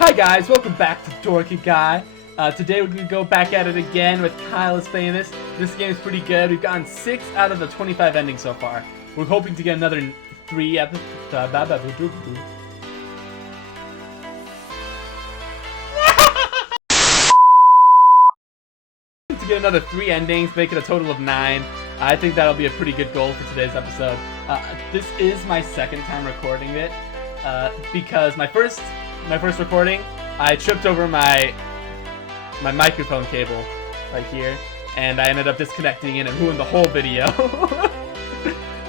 Hi guys, welcome back to Dorky Guy. Today we're going to go back at it again with Kyle is Famous. This game is pretty good. We've gotten 6 out of the 25 endings so far. We're hoping to get another 3 episodes. To get another 3 endings, make it a total of 9. I think that'll be a pretty good goal for today's episode. This is my second time recording it because my first recording, I tripped over my microphone cable right here, and I ended up disconnecting it and ruined the whole video.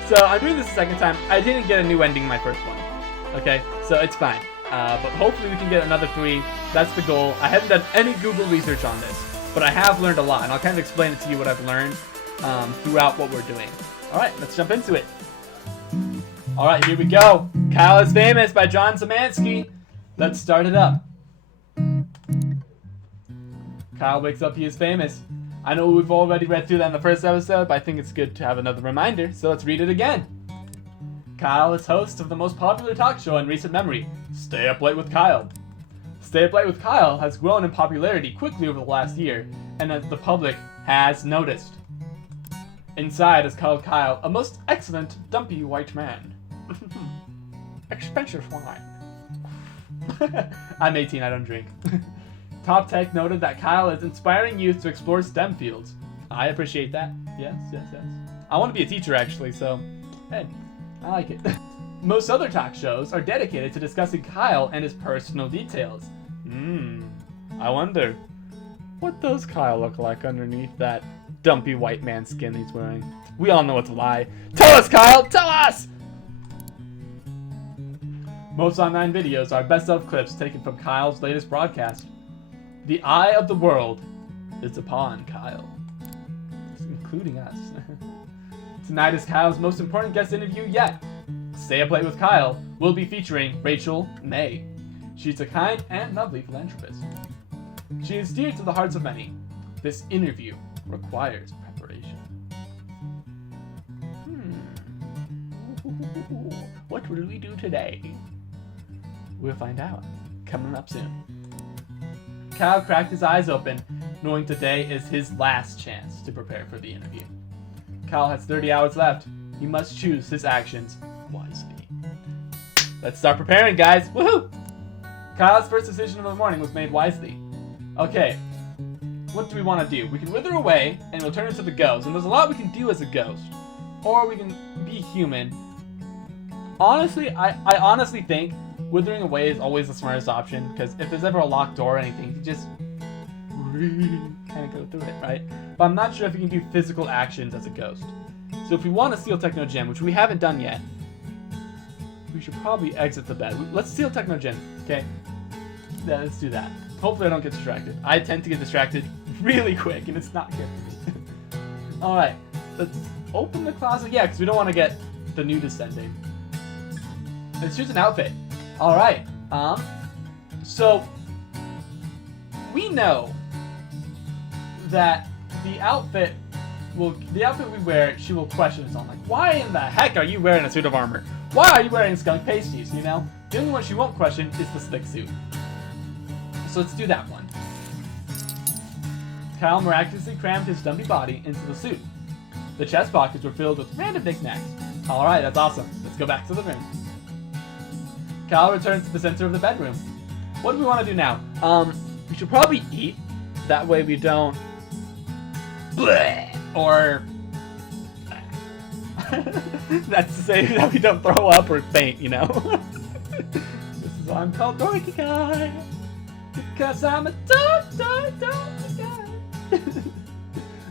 So I'm doing this the second time. I didn't get a new ending in my first one. Okay, so it's fine. But hopefully we can get another 3. That's the goal. I haven't done any Google research on this, but I have learned a lot, and I'll kind of explain it to you what I've learned throughout what we're doing. Alright, let's jump into it. Alright, here we go. Kyle is Famous by John Szymanski. Let's start it up. Kyle wakes up, he is famous. I know we've already read through that in the first episode, but I think it's good to have another reminder, so let's read it again. Kyle is host of the most popular talk show in recent memory, Stay Up Late with Kyle. Stay Up Late with Kyle has grown in popularity quickly over the last year, and as the public has noticed. Inside is called Kyle, a most excellent, dumpy white man. Expensive wine. I'm 18, I don't drink. Top Tech noted that Kyle is inspiring youth to explore STEM fields. I appreciate that. Yes. I want to be a teacher, actually, so, hey, I like it. Most other talk shows are dedicated to discussing Kyle and his personal details. I wonder, what does Kyle look like underneath that dumpy white man skin he's wearing? We all know it's a lie. Tell us, Kyle! Tell us! Most online videos are best-of clips taken from Kyle's latest broadcast. The eye of the world is upon Kyle, including us. Tonight is Kyle's most important guest interview yet. Stay Up Late with Kyle will be featuring Rachel May. She's a kind and lovely philanthropist. She is dear to the hearts of many. This interview requires preparation. What will we do today? We'll find out. Coming up soon. Kyle cracked his eyes open, knowing today is his last chance to prepare for the interview. Kyle has 30 hours left. He must choose his actions wisely. Let's start preparing, guys. Woohoo! Kyle's first decision of the morning was made wisely. Okay, what do we want to do? We can wither away and we'll turn into the ghost. And there's a lot we can do as a ghost. Or we can be human. Honestly, I honestly think withering away is always the smartest option, because if there's ever a locked door or anything, you just kind of go through it, right? But I'm not sure if you can do physical actions as a ghost. So if we want to steal Techno Gem, which we haven't done yet, we should probably exit the bed. Let's steal Techno Gem, okay? Yeah, let's do that. Hopefully I don't get distracted. I tend to get distracted really quick, and it's not good for me. Alright, let's open the closet. Yeah, because we don't want to get the nudist ending. Let's choose an outfit. Alright, so we know that the outfit we wear, she will question us on, like, why in the heck are you wearing a suit of armor? Why are you wearing skunk pasties, you know? The only one she won't question is the slick suit. So let's do that one. Kyle miraculously crammed his dumpy body into the suit. The chest pockets were filled with random knickknacks. Alright, that's awesome. Let's go back to the room. Kyle returns to the center of the bedroom. What do we want to do now? We should probably eat. That way we don't... bleh, or... That's to say that we don't throw up or faint, you know? This is why I'm called Dorky Guy. Because I'm a dorky guy.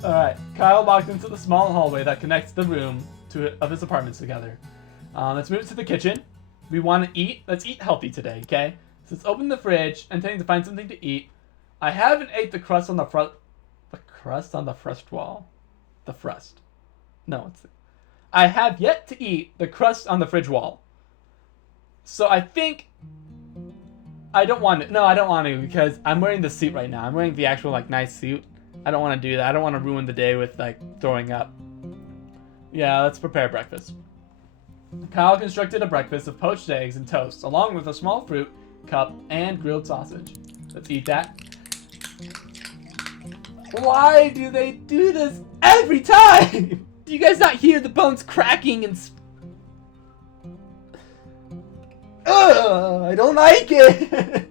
Alright, Kyle walked into the small hallway that connects the room of his apartments together. Let's move to the kitchen. We want to eat. Let's eat healthy today, okay? So let's open the fridge. I'm intending to find something to eat. I haven't ate the crust on the front... The crust on the front wall? The frust. No, it's... I have yet to eat the crust on the fridge wall. So I think... I don't want it. No, I don't want to, because I'm wearing the suit right now. I'm wearing the actual, like, nice suit. I don't want to do that. I don't want to ruin the day with, like, throwing up. Yeah, let's prepare breakfast. Kyle constructed a breakfast of poached eggs and toast, along with a small fruit, cup, and grilled sausage. Let's eat that. Why do they do this every time? Do you guys not hear the bones cracking and... Ugh, I don't like it.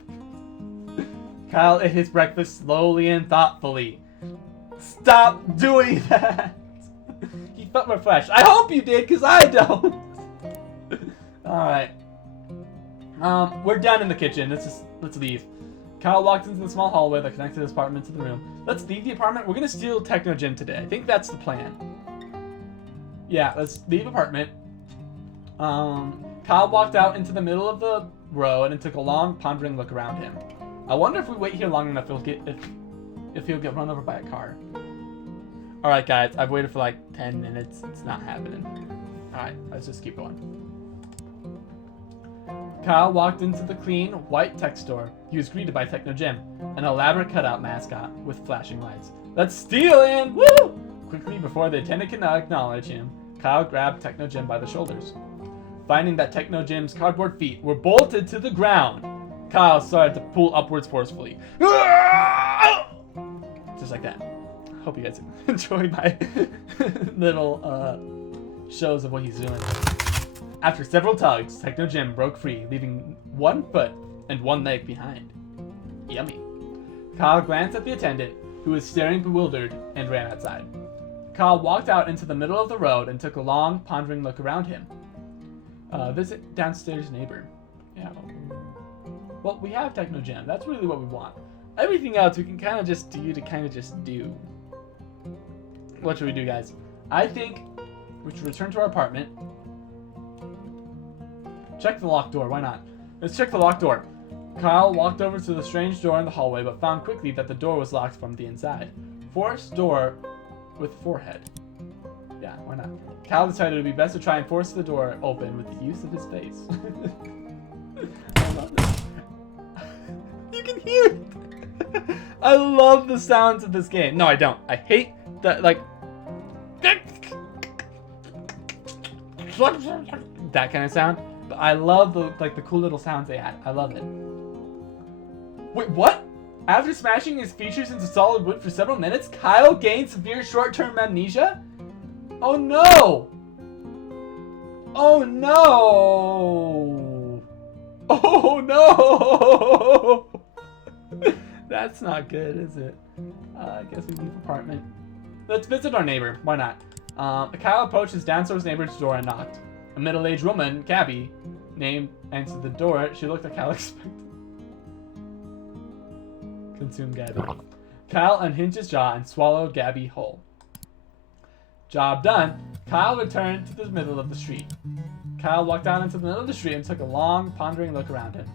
Kyle ate his breakfast slowly and thoughtfully. Stop doing that. He felt refreshed. I hope you did, because I don't. Alright. We're done in the kitchen. Let's leave. Kyle walked into the small hallway that connected his apartment to the room. Let's leave the apartment. We're gonna steal Techno Gym today. I think that's the plan. Yeah, let's leave apartment. Kyle walked out into the middle of the road and took a long, pondering look around him. I wonder if we wait here long enough, if he'll get run over by a car. Alright guys, I've waited for like 10 minutes. It's not happening. Alright, let's just keep going. Kyle walked into the clean, white tech store. He was greeted by Techno Jim, an elaborate cutout mascot with flashing lights. Let's steal in! Woo! Quickly, before the attendant could acknowledge him, Kyle grabbed Techno Jim by the shoulders. Finding that Techno Jim's cardboard feet were bolted to the ground, Kyle started to pull upwards forcefully. Just like that. Hope you guys enjoy my little shows of what he's doing. After several tugs, Techno Jim broke free, leaving one foot and one leg behind. Yummy. Kyle glanced at the attendant, who was staring bewildered, and ran outside. Kyle walked out into the middle of the road and took a long, pondering look around him. Visit downstairs neighbor. Yeah. Well, we have Techno Jam. That's really what we want. Everything else we can kind of just do to kind of just do. What should we do, guys? I think we should return to our apartment. Check the locked door. Why not? Let's check the locked door. Kyle walked over to the strange door in the hallway, but found quickly that the door was locked from the inside. Forced door with forehead. Yeah, why not? Kyle decided it would be best to try and force the door open with the use of his face. I love this. You can hear it. I love the sounds of this game. No, I don't. I hate that, like, that kind of sound. But I love the cool little sounds they add. I love it. Wait, what? After smashing his features into solid wood for several minutes, Kyle gained severe short-term amnesia? Oh no! Oh no! Oh no! That's not good, is it? I guess we leave apartment. Let's visit our neighbor. Why not? Kyle approached his downstairs neighbor's door and knocked. A middle-aged woman, Gabby, answered the door. She looked like Kyle expected. Consume Gabby. Kyle unhinged his jaw and swallowed Gabby whole. Job done. Kyle returned to the middle of the street. Kyle walked out into the middle of the street and took a long, pondering look around him.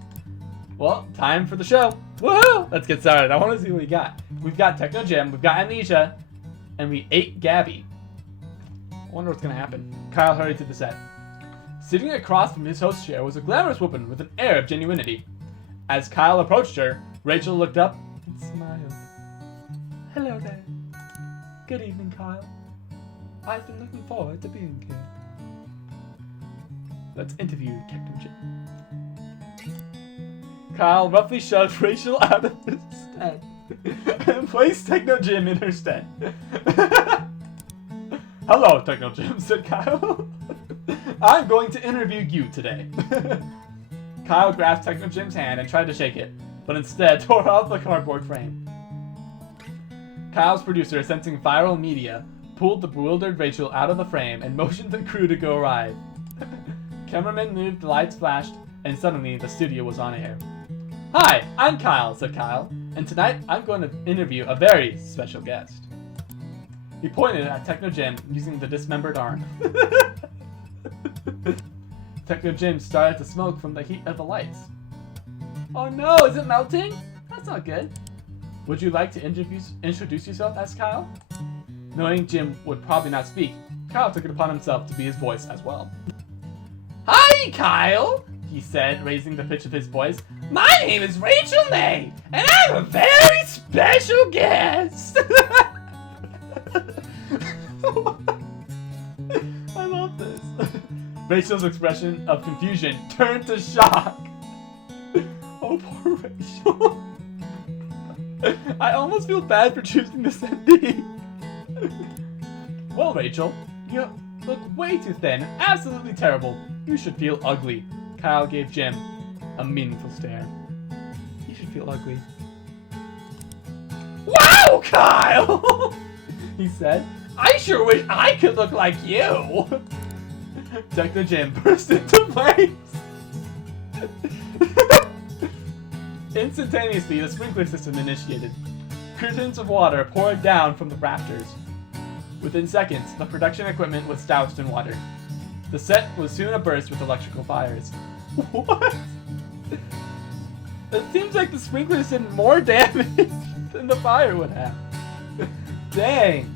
Well, time for the show. Woohoo! Let's get started. I want to see what we got. We've got Techno Jim, we've got Amnesia, and we ate Gabby. I wonder what's going to happen. Kyle hurried to the set. Sitting across from his host's chair was a glamorous woman with an air of genuinity. As Kyle approached her, Rachel looked up and smiled. Hello there. Good evening, Kyle. I've been looking forward to being here. Let's interview Techno Jim. Kyle roughly shoved Rachel out of his stead and placed Techno Jim in her stead. Hello, Techno Jim, said Kyle. I'm going to interview you today. Kyle grasped Techno Jim's hand and tried to shake it, but instead tore off the cardboard frame. Kyle's producer, sensing viral media, pulled the bewildered Rachel out of the frame and motioned the crew to go arrive. Cameraman moved, the lights flashed, and suddenly the studio was on air. Hi, I'm Kyle, said Kyle, and tonight I'm going to interview a very special guest. He pointed at Techno Jim using the dismembered arm. Techno Jim started to smoke from the heat of the lights. Oh no, is it melting? That's not good. Would you like to introduce yourself? Asked Kyle. Knowing Jim would probably not speak, Kyle took it upon himself to be his voice as well. Hi, Kyle, he said, raising the pitch of his voice. My name is Rachel May, and I'm a very special guest. I love this. Rachel's expression of confusion turned to shock. Oh Oh, poor Rachel. I almost feel bad for choosing this ending. Well, Rachel, you look way too thin. Absolutely terrible. You should feel ugly. Kyle gave Jim a meaningful stare. You should feel ugly. Wow, Kyle! He said. I sure wish I could look like you. Techno Jim burst into flames. Instantaneously, the sprinkler system initiated. Curtains of water poured down from the rafters. Within seconds, the production equipment was doused in water. The set was soon abuzz with electrical fires. What? It seems like the sprinklers did more damage than the fire would have. Dang!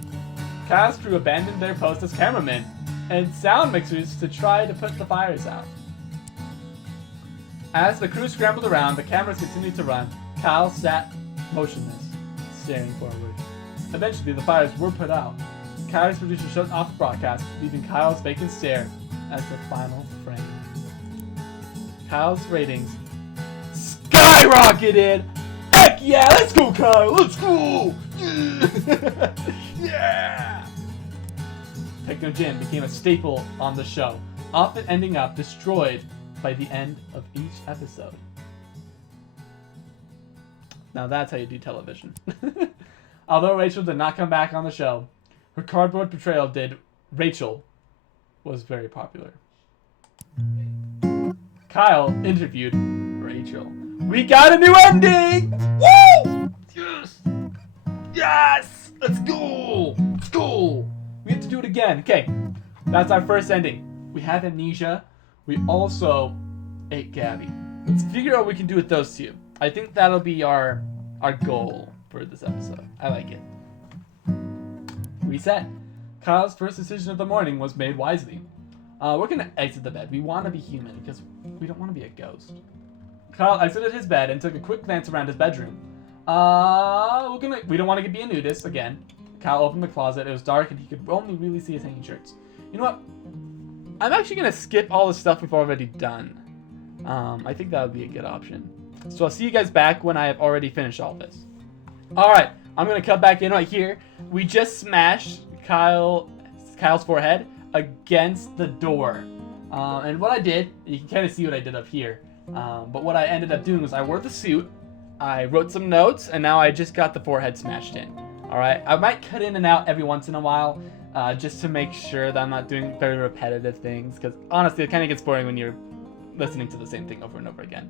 Kyle's crew abandoned their post as cameramen and sound mixers to try to put the fires out. As the crew scrambled around, the cameras continued to run. Kyle sat motionless, staring forward. Eventually, the fires were put out. Kyle's producer shut off the broadcast, leaving Kyle's vacant stare as the final frame. Kyle's ratings skyrocketed! Heck yeah, let's go, Kyle! Let's go! Yeah! Yeah! Techno Jim became a staple on the show, often ending up destroyed by the end of each episode. Now that's how you do television. Although Rachel did not come back on the show, her cardboard portrayal did. Rachel was very popular. Kyle interviewed Rachel. We got a new ending! Woo! Yes! Yes! Let's go! Let's go! We have to do it again. Okay, that's our first ending. We have amnesia. We also ate Gabby. Let's figure out what we can do with those two. I think that'll be our goal for this episode. I like it. Reset. Kyle's first decision of the morning was made wisely. We're gonna exit the bed. We want to be human because we don't want to be a ghost. Kyle exited his bed and took a quick glance around his bedroom. We don't want to be a nudist again. Kyle opened the closet. It was dark and he could only really see his hanging shirts. You know what? I'm actually gonna skip all the stuff we've already done. I think that would be a good option. So I'll see you guys back when I have already finished all this. Alright, I'm gonna cut back in right here. We just smashed Kyle's forehead against the door. And what I did, you can kind of see what I did up here. But what I ended up doing was I wore the suit, I wrote some notes, and now I just got the forehead smashed in. Alright, I might cut in and out every once in a while, just to make sure that I'm not doing very repetitive things, because honestly it kind of gets boring when you're listening to the same thing over and over again,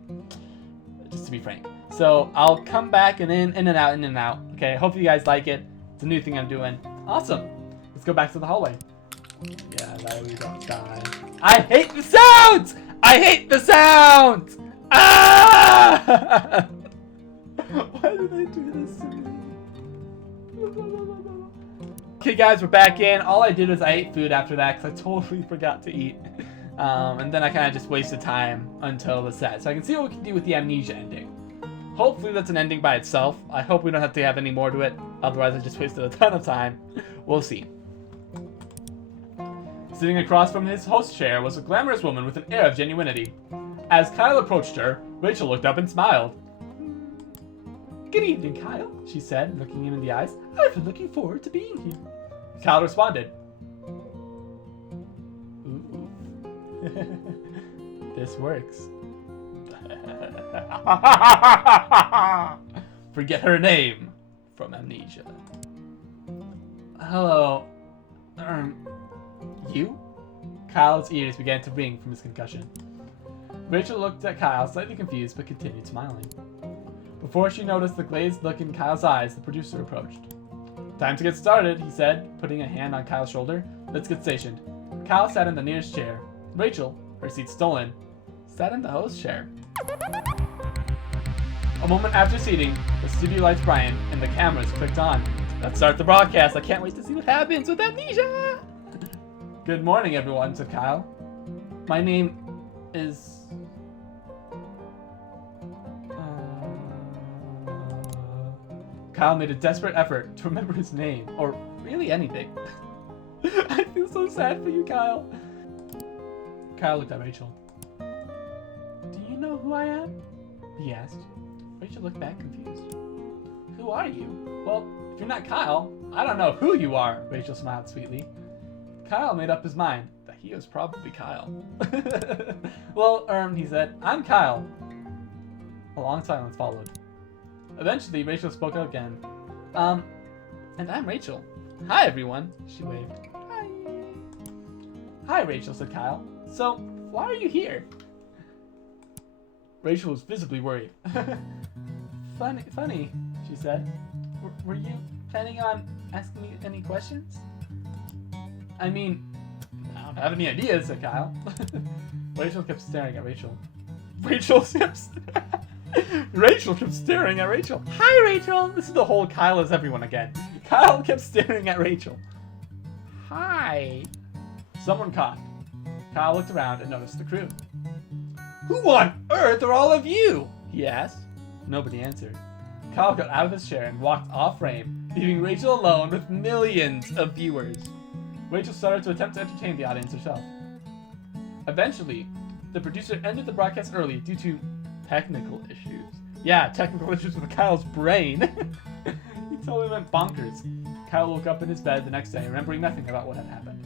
just to be frank. So I'll come back and in and out, okay? Hope you guys like it. It's a new thing I'm doing. Awesome. Let's go back to the hallway. Yeah, that way we don't die. I hate the sounds! I hate the sounds! Ah! Why did they do this to me? Okay guys, we're back in. All I did was I ate food after that because I totally forgot to eat. And then I kind of just wasted time until the set. So I can see what we can do with the amnesia ending. Hopefully that's an ending by itself. I hope we don't have to have any more to it. Otherwise I just wasted a ton of time. We'll see. Sitting across from his host chair was a glamorous woman with an air of genuinity. As Kyle approached her, Rachel looked up and smiled. Good evening, Kyle, she said, looking him in the eyes. I've been looking forward to being here. Kyle responded. Ooh. This works. Forget her name from amnesia. Hello. You? Kyle's ears began to ring from his concussion. Rachel looked at Kyle, slightly confused, but continued smiling. Before she noticed the glazed look in Kyle's eyes, the producer approached. Time to get started, he said, putting a hand on Kyle's shoulder. Let's get stationed. Kyle sat in the nearest chair. Rachel, her seat stolen, sat in the host chair. A moment after seating, the studio lights brightened and the cameras clicked on. Let's start the broadcast. I can't wait to see what happens with amnesia. Good morning, everyone, said Kyle. My name is... Kyle made a desperate effort to remember his name, or really anything. I feel so sad for you, Kyle. Kyle looked at Rachel. Do you know who I am? he asked. Rachel looked back confused. Who are you? Well, if you're not Kyle, I don't know who you are, Rachel smiled sweetly. Kyle made up his mind that he was probably Kyle. Well, he said, I'm Kyle. A long silence followed. Eventually, Rachel spoke up again. And I'm Rachel. Hi, everyone, she waved. Hi. Hi, Rachel, said Kyle. So, why are you here? Rachel was visibly worried. Funny, she said. Were you planning on asking me any questions? I mean, I don't have any ideas, said Kyle. Rachel kept staring at Rachel. Rachel kept staring at Rachel. Hi, Rachel! This is the whole Kyle is everyone again. Kyle kept staring at Rachel. Hi. Someone coughed. Kyle looked around and noticed the crew. Who on earth are all of you? He asked. Nobody answered. Kyle got out of his chair and walked off frame, leaving Rachel alone with millions of viewers. Rachel started to attempt to entertain the audience herself. Eventually, the producer ended the broadcast early due to technical issues. Yeah, technical issues with Kyle's brain. He totally went bonkers. Kyle woke up in his bed the next day, remembering nothing about what had happened.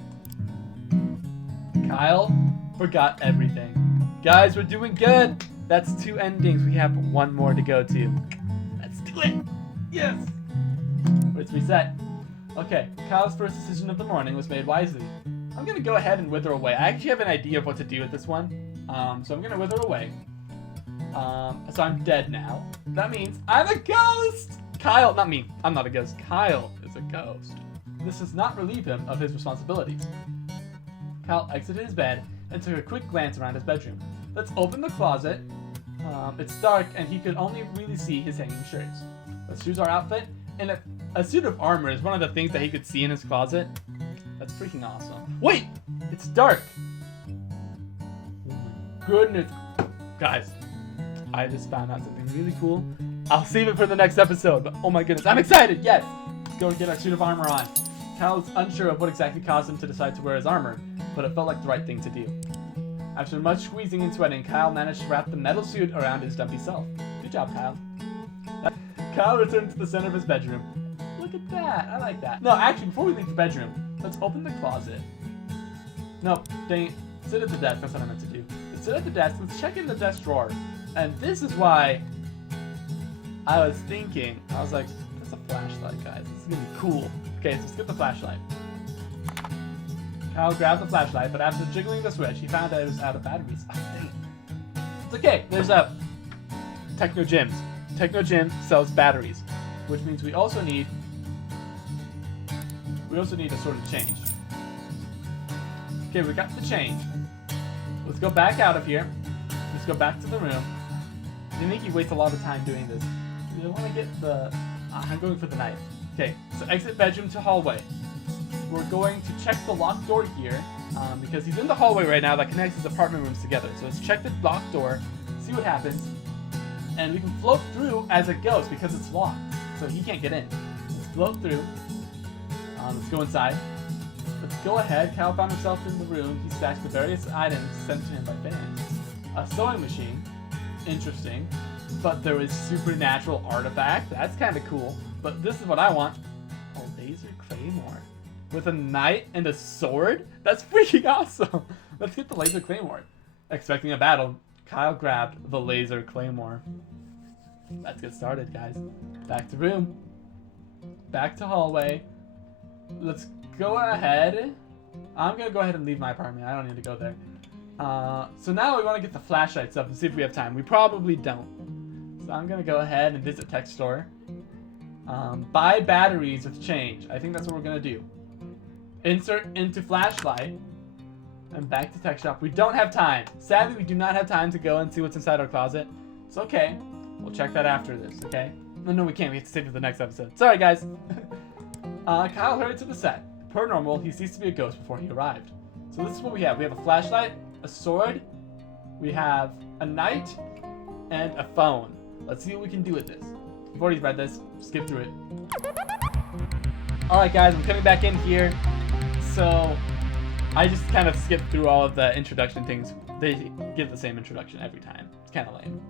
Kyle forgot everything. Guys, we're doing good. That's 2 endings. We have 1 more to go to. Let's do it. Yes. Let's reset. Okay, Kyle's first decision of the morning was made wisely. I'm going to go ahead and wither away. I actually have an idea of what to do with this one. So I'm going to wither away. So I'm dead now. That means I'm a ghost! Kyle, not me. I'm not a ghost. Kyle is a ghost. This does not relieve him of his responsibilities. Kyle exited his bed and took a quick glance around his bedroom. Let's open the closet. It's dark and he could only really see his hanging shirts. Let's choose our outfit. And a suit of armor is one of the things that he could see in his closet. That's freaking awesome. Wait! It's dark! Oh my goodness. Guys, I just found out something really cool. I'll save it for the next episode, but oh my goodness, I'm excited! Yes! Let's go and get our suit of armor on. Kyle was unsure of what exactly caused him to decide to wear his armor, but it felt like the right thing to do. After much squeezing and sweating, Kyle managed to wrap the metal suit around his dumpy self. Good job, Kyle. Kyle returned to the center of his bedroom. Look at that, I like that. No, actually, before we leave the bedroom, let's open the closet. No, dang it. Sit at the desk, that's what I meant to do. Let's sit at the desk, let's check in the desk drawer. And this is why I was thinking, I was like, that's a flashlight, guys. This is gonna be cool. Okay, so let's get the flashlight. Kyle grabbed the flashlight, but after jiggling the switch, he found that it was out of batteries. Oh, dang it. It's okay, there's a Techno Gyms. Techno Gym sells batteries, which means we also need a sort of change. Okay, we got the change. Let's go back out of here. Let's go back to the room. I think he wastes a lot of time doing this. We want to get the... I'm going for the knife. Okay, so exit bedroom to hallway. We're going to check the locked door here, because he's in the hallway right now that connects his apartment rooms together. So let's check the locked door, see what happens, and we can float through as a ghost because it's locked, so he can't get in. Let's float through. Let's go inside. Let's go ahead. Kyle found himself in the room. He stashed the various items sent to him by fans. A sewing machine. Interesting. But there was supernatural artifact. That's kind of cool. But this is what I want. A laser claymore. With a knight and a sword? That's freaking awesome. Let's get the laser claymore. Expecting a battle, Kyle grabbed the laser claymore. Let's get started, guys. Back to room. Back to hallway. Let's go ahead. I'm going to go ahead and leave my apartment. I don't need to go there. So now we want to get the flashlights up and see if we have time. We probably don't. So I'm going to go ahead and visit tech store. Buy batteries with change. I think that's what we're going to do. Insert into flashlight. And back to tech shop. We don't have time. Sadly, we do not have time to go and see what's inside our closet. It's okay. We'll check that after this, okay? No, we can't. We have to save it for the next episode. Sorry, guys. Kyle hurried to the set. Per normal, he ceased to be a ghost before he arrived. So this is what we have. We have a flashlight, a sword, we have a knight, and a phone. Let's see what we can do with this. We've already read this. Skip through it. Alright, guys. I'm coming back in here. So I just kind of skipped through all of the introduction things. They give the same introduction every time. It's kind of lame.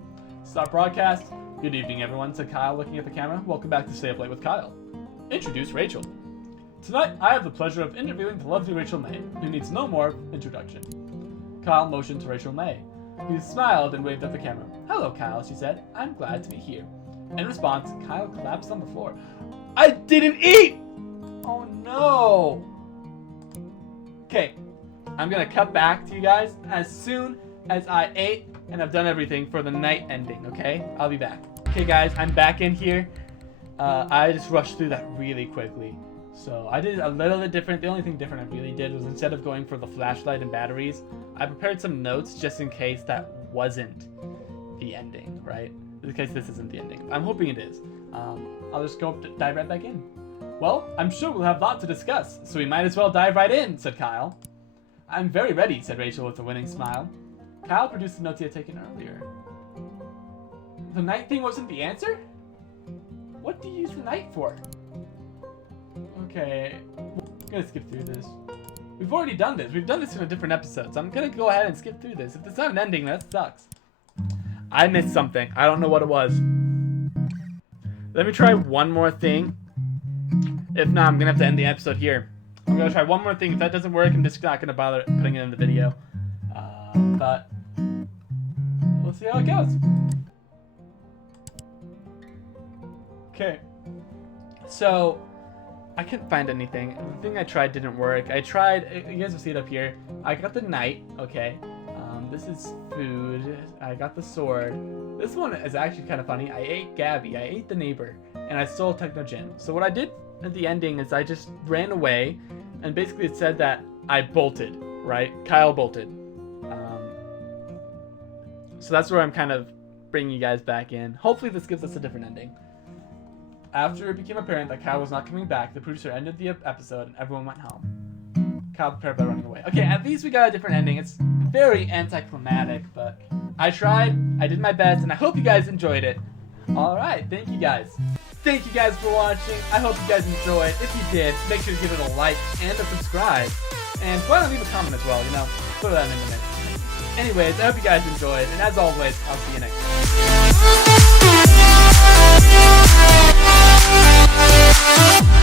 Start broadcast. Good evening, everyone, said Kyle, looking at the camera. Welcome back to Stay Up Late with Kyle. Introduce Rachel. Tonight, I have the pleasure of interviewing the lovely Rachel May, who needs no more introduction. Kyle motioned to Rachel May. He smiled and waved at the camera. Hello, Kyle, she said. I'm glad to be here. In response, Kyle collapsed on the floor. I didn't eat! Oh no! Okay, I'm gonna cut back to you guys as soon as I ate and I've done everything for the night ending, okay? I'll be back. Okay guys, I'm back in here. I just rushed through that really quickly. So I did a little bit different. The only thing different I really did was instead of going for the flashlight and batteries, I prepared some notes just in case that wasn't the ending, right? In case this isn't the ending. I'm hoping it is. I'll just dive right back in. Well, I'm sure we'll have a lot to discuss, so we might as well dive right in, said Kyle. I'm very ready, said Rachel with a winning smile. Kyle produced the notes he had taken earlier. The night thing wasn't the answer? What do you use the night for? Okay, I'm gonna skip through this. We've already done this. We've done this in a different episode, so I'm gonna go ahead and skip through this. If it's not an ending, that sucks. I missed something. I don't know what it was. Let me try one more thing. If not, I'm gonna have to end the episode here. I'm gonna try one more thing. If that doesn't work, I'm just not gonna bother putting it in the video. But we'll see how it goes. Okay. So I couldn't find anything. The thing I tried didn't work. You guys will see it up here. I got the knight, okay. This is food. I got the sword. This one is actually kind of funny. I ate Gabby. I ate the neighbor. And I stole Technogen. So what I did at the ending is I just ran away. And basically it said that I bolted, right? Kyle bolted. So that's where I'm kind of bringing you guys back in. Hopefully this gives us a different ending. After it became apparent that Kyle was not coming back, the producer ended the episode and everyone went home. Kyle prepared by running away. Okay, at least we got a different ending. It's very anticlimactic, but I tried, I did my best, and I hope you guys enjoyed it. Alright, thank you guys. Thank you guys for watching. I hope you guys enjoyed. If you did, make sure to give it a like and a subscribe. And why not leave a comment as well, throw that in the mix. Anyways, I hope you guys enjoyed, and as always, I'll see you next time.